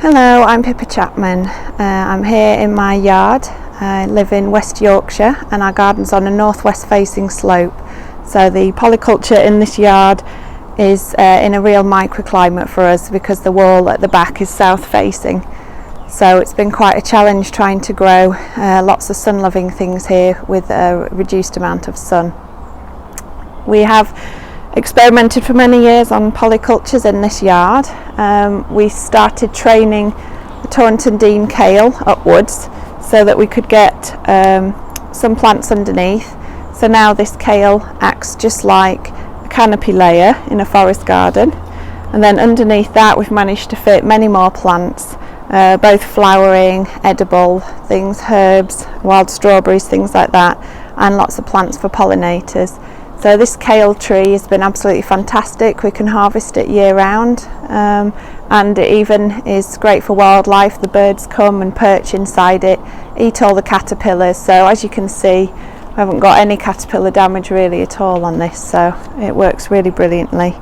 Hello, I'm Pippa Chapman. I'm here in my yard. I live in West Yorkshire and our garden's on a northwest facing slope. So the polyculture in this yard is in a real microclimate for us because the wall at the back is south facing. So it's been quite a challenge trying to grow lots of sun loving things here with a reduced amount of sun. We have experimented for many years on polycultures in this yard. We started training the Taunton Dean kale upwards so that we could get some plants underneath. So now this kale acts just like a canopy layer in a forest garden, and then underneath that we've managed to fit many more plants, both flowering, edible things, herbs, wild strawberries, things like that, and lots of plants for pollinators. So this kale tree has been absolutely fantastic. We can harvest it year round, and it even is great for wildlife. The birds come and perch inside it, eat all the caterpillars. So as you can see, we haven't got any caterpillar damage really at all on this, so it works really brilliantly.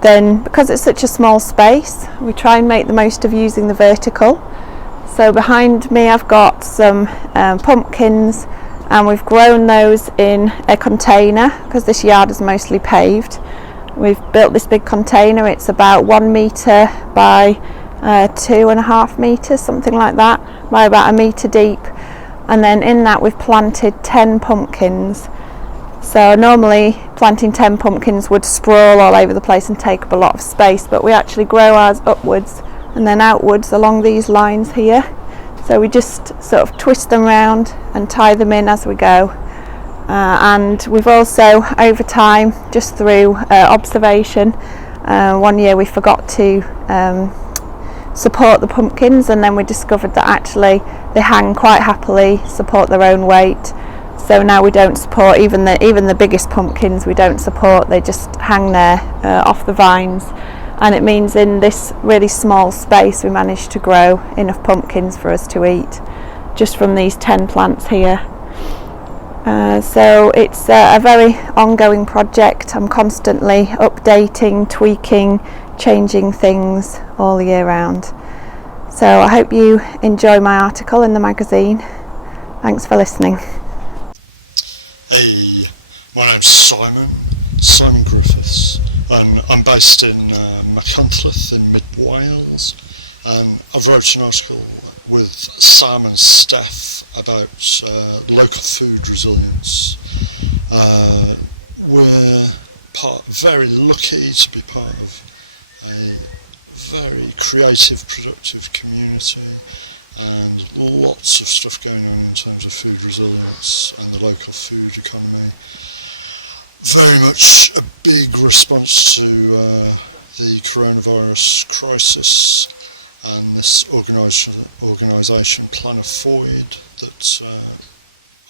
Then because it's such a small space, we try and make the most of using the vertical. So behind me I've got some pumpkins, and we've grown those in a container because this yard is mostly paved. We've built this big container. It's about 1 metre by 2.5 metres, something like that, by about 1 metre deep. And then in that we've planted 10 pumpkins. So normally planting 10 pumpkins would sprawl all over the place and take up a lot of space, but we actually grow ours upwards and then outwards along these lines here. So we just sort of twist them round and tie them in as we go. And we've also, over time, just through observation, one year we forgot to support the pumpkins, and then we discovered that actually they hang quite happily, support their own weight. So now we don't support even the biggest pumpkins. We don't support; they just hang there off the vines. And it means in this really small space we managed to grow enough pumpkins for us to eat just from these 10 plants here. So it's a very ongoing project. I'm constantly updating, tweaking, changing things all year round. So I hope you enjoy my article in the magazine. Thanks for listening. Hey, my name's Simon Griffiths, and I'm based in Muggleton in mid-Wales, and I've wrote an article with Sam and Steph about local food resilience. We're very lucky to be part of a very creative, productive community, and lots of stuff going on in terms of food resilience and the local food economy. Very much a big response to the coronavirus crisis and this organisation Plan Avoid that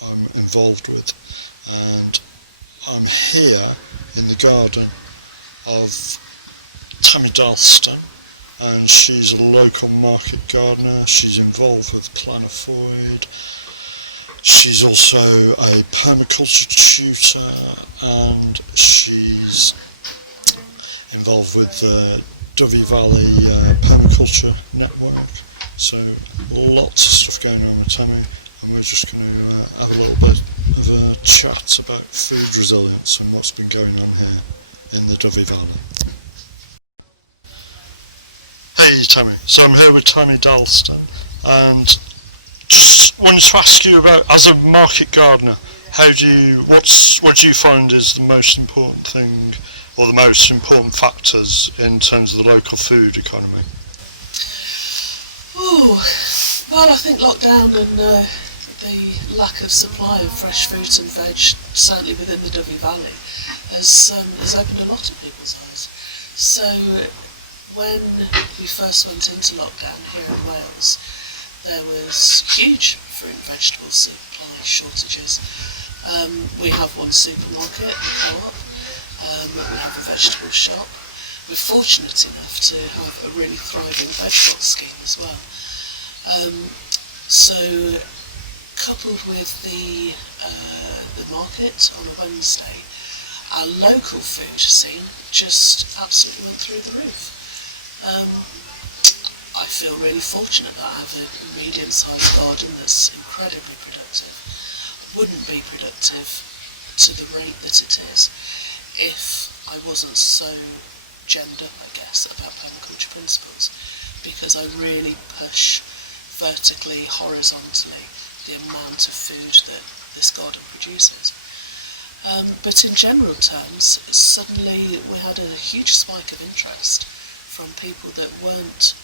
I'm involved with, and I'm here in the garden of Tammi Dallaston, and she's a local market gardener. She's involved with Plan Avoid. She's also a permaculture tutor, and she's involved with the Dyfi Valley Permaculture Network. So lots of stuff going on with Tammi, and we're just going to have a little bit of a chat about food resilience and what's been going on here in the Dyfi Valley. Hey Tammi, so I'm here with Tammi Dallaston, and just wanted to ask you about, as a market gardener, what do you find is the most important thing, or the most important factors in terms of the local food economy? Ooh, well, I think lockdown and the lack of supply of fresh fruit and veg, certainly within the Dyfi Valley, has opened a lot of people's eyes. So when we first went into lockdown here in Wales, there was huge fruit and vegetable supply shortages. We have one supermarket, a co-op, we have a vegetable shop. We're fortunate enough to have a really thriving vegetable scheme as well. So coupled with the market on a Wednesday, our local food scene just absolutely went through the roof. I feel really fortunate that I have a medium-sized garden that's incredibly productive. Wouldn't be productive to the rate that it is if I wasn't so gender, I guess, about permaculture principles, because I really push vertically, horizontally, the amount of food that this garden produces. But in general terms, suddenly we had a huge spike of interest from people that weren't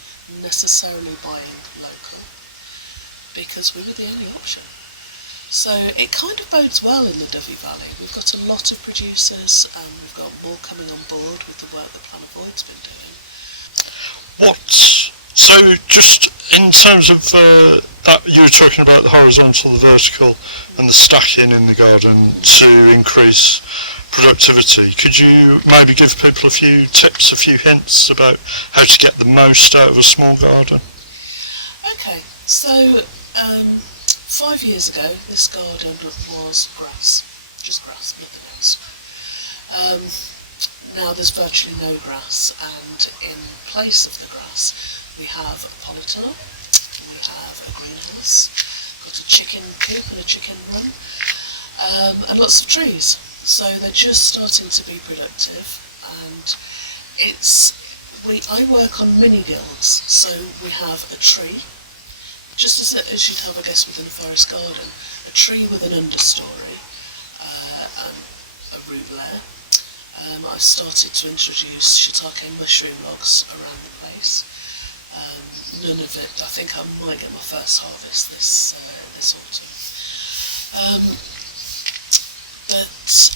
necessarily buying local, because we were the only option. So it kind of bodes well in the Dyfi Valley. We've got a lot of producers, and we've got more coming on board with the work that Plan Avoid's been doing. So just in terms of that, you were talking about the horizontal, the vertical and the stacking in the garden to increase productivity. Could you maybe give people a few tips, a few hints about how to get the most out of a small garden? Okay, so 5 years ago this garden was grass, just grass, nothing else. Now there's virtually no grass, and in place of the grass we have a polytunnel, we have a greenhouse, got a chicken coop and a chicken run, and lots of trees. So they're just starting to be productive, and I work on mini guilds. So we have a tree, just as you'd have, I guess, within a forest garden, a tree with an understory, and a root layer. I've started to introduce shiitake mushroom logs around the place. None of it, I think I might get my first harvest this autumn. But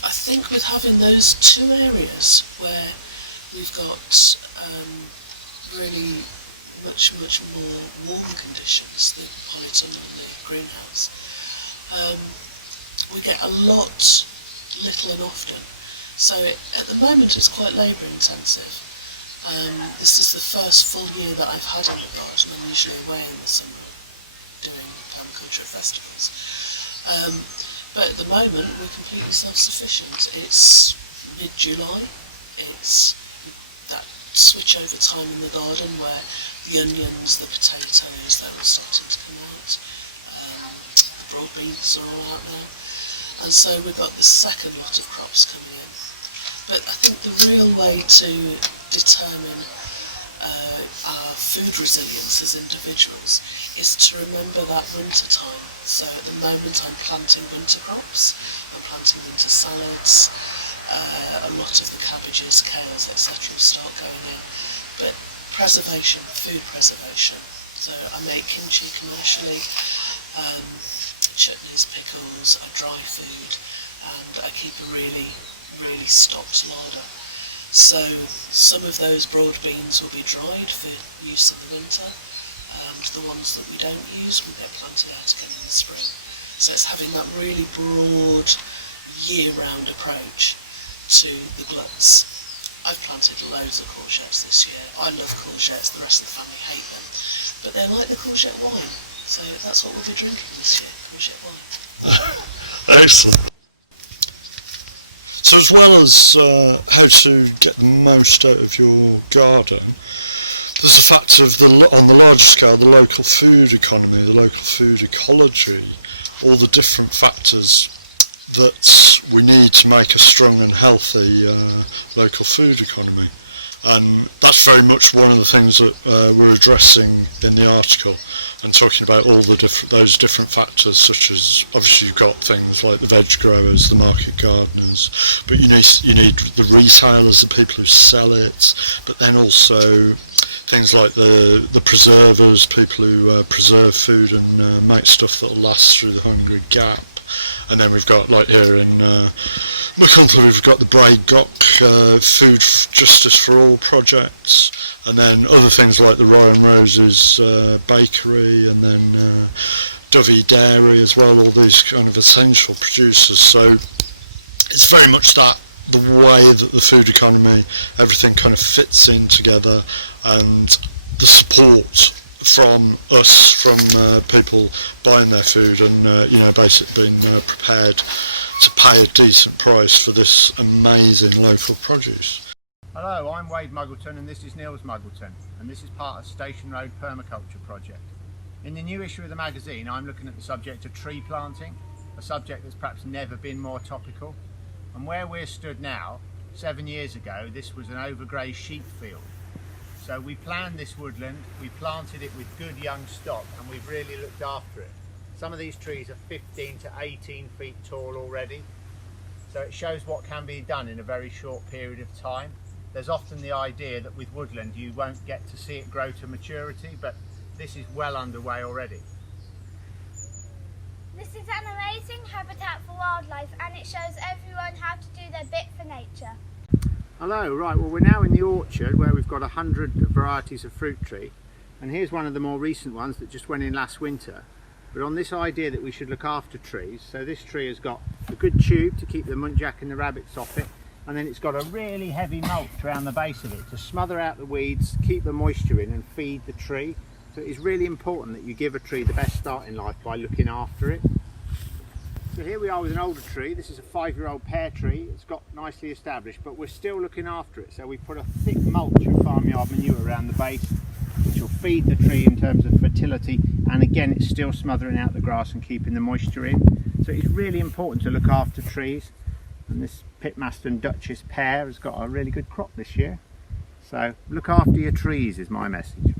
I think with having those two areas where we've got really much more warm conditions, the polytunnel and the greenhouse, we get a lot, little and often. So at the moment it's quite labour intensive. This is the first full year that I've had in the garden. I'm usually away in the summer doing permaculture festivals. But at the moment we're completely self-sufficient. It's mid-July, it's that switch over time in the garden where the onions, the potatoes, they're all starting to come out. The broad beans are all out now. And so we've got the second lot of crops coming in. But I think the real way to determine our food resilience as individuals is to remember that winter time. So at the moment I'm planting winter crops, I'm planting winter salads, a lot of the cabbages, kales, etc. will start going in. But preservation, food preservation. So I make kimchi commercially, chutneys, pickles, I dry food, and I keep a really stocked larder. So some of those broad beans will be dried for use in the winter, and the ones that we don't use will get planted out again in the spring. So it's having that really broad year-round approach to the gluts. I've planted loads of courgettes this year. I love courgettes, the rest of the family hate them, but they're like the courgette wine, so that's what we'll be drinking this year, courgette wine. Excellent. So as well as how to get the most out of your garden, there's the fact of on the large scale, the local food economy, the local food ecology, all the different factors that we need to make a strong and healthy local food economy. And that's very much one of the things that we're addressing in the article, and talking about all the those different factors, such as obviously you've got things like the veg growers, the market gardeners, but you need the retailers, the people who sell it, but then also things like the preservers, people who preserve food and make stuff that will last through the hungry gap. And then we've got, like here in Muggleton, we've got the Braid Gock Food Justice for All projects, and then other things like the Ryan Rose's bakery, and then Dyfi Dairy as well, all these kind of essential producers. So it's very much that, the way that the food economy, everything kind of fits in together, and the support from us, from people buying their food, and basically being prepared to pay a decent price for this amazing local produce. Hello, I'm Wade Muggleton and this is Niels Muggleton, and this is part of Station Road Permaculture project. In the new issue of the magazine, I'm looking at the subject of tree planting, a subject that's perhaps never been more topical. And where we're stood now, 7 years ago, this was an overgrazed sheep field. So we planned this woodland, we planted it with good young stock, and we've really looked after it. Some of these trees are 15 to 18 feet tall already, so it shows what can be done in a very short period of time. There's often the idea that with woodland you won't get to see it grow to maturity, but this is well underway already. This is an amazing habitat for wildlife, and it shows everyone how to do their bit for nature. Hello, right, well we're now in the orchard where we've got 100 varieties of fruit tree, and here's one of the more recent ones that just went in last winter. But on this idea that we should look after trees, so this tree has got a good tube to keep the muntjac and the rabbits off it, and then it's got a really heavy mulch around the base of it to smother out the weeds, keep the moisture in and feed the tree. So it is really important that you give a tree the best start in life by looking after it. So here we are with an older tree. This is a 5-year-old pear tree. It's got nicely established, but we're still looking after it. So we put a thick mulch of farmyard manure around the base, which will feed the tree in terms of fertility, and again it's still smothering out the grass and keeping the moisture in. So it's really important to look after trees, and this Pitmaston Duchess pear has got a really good crop this year. So look after your trees is my message.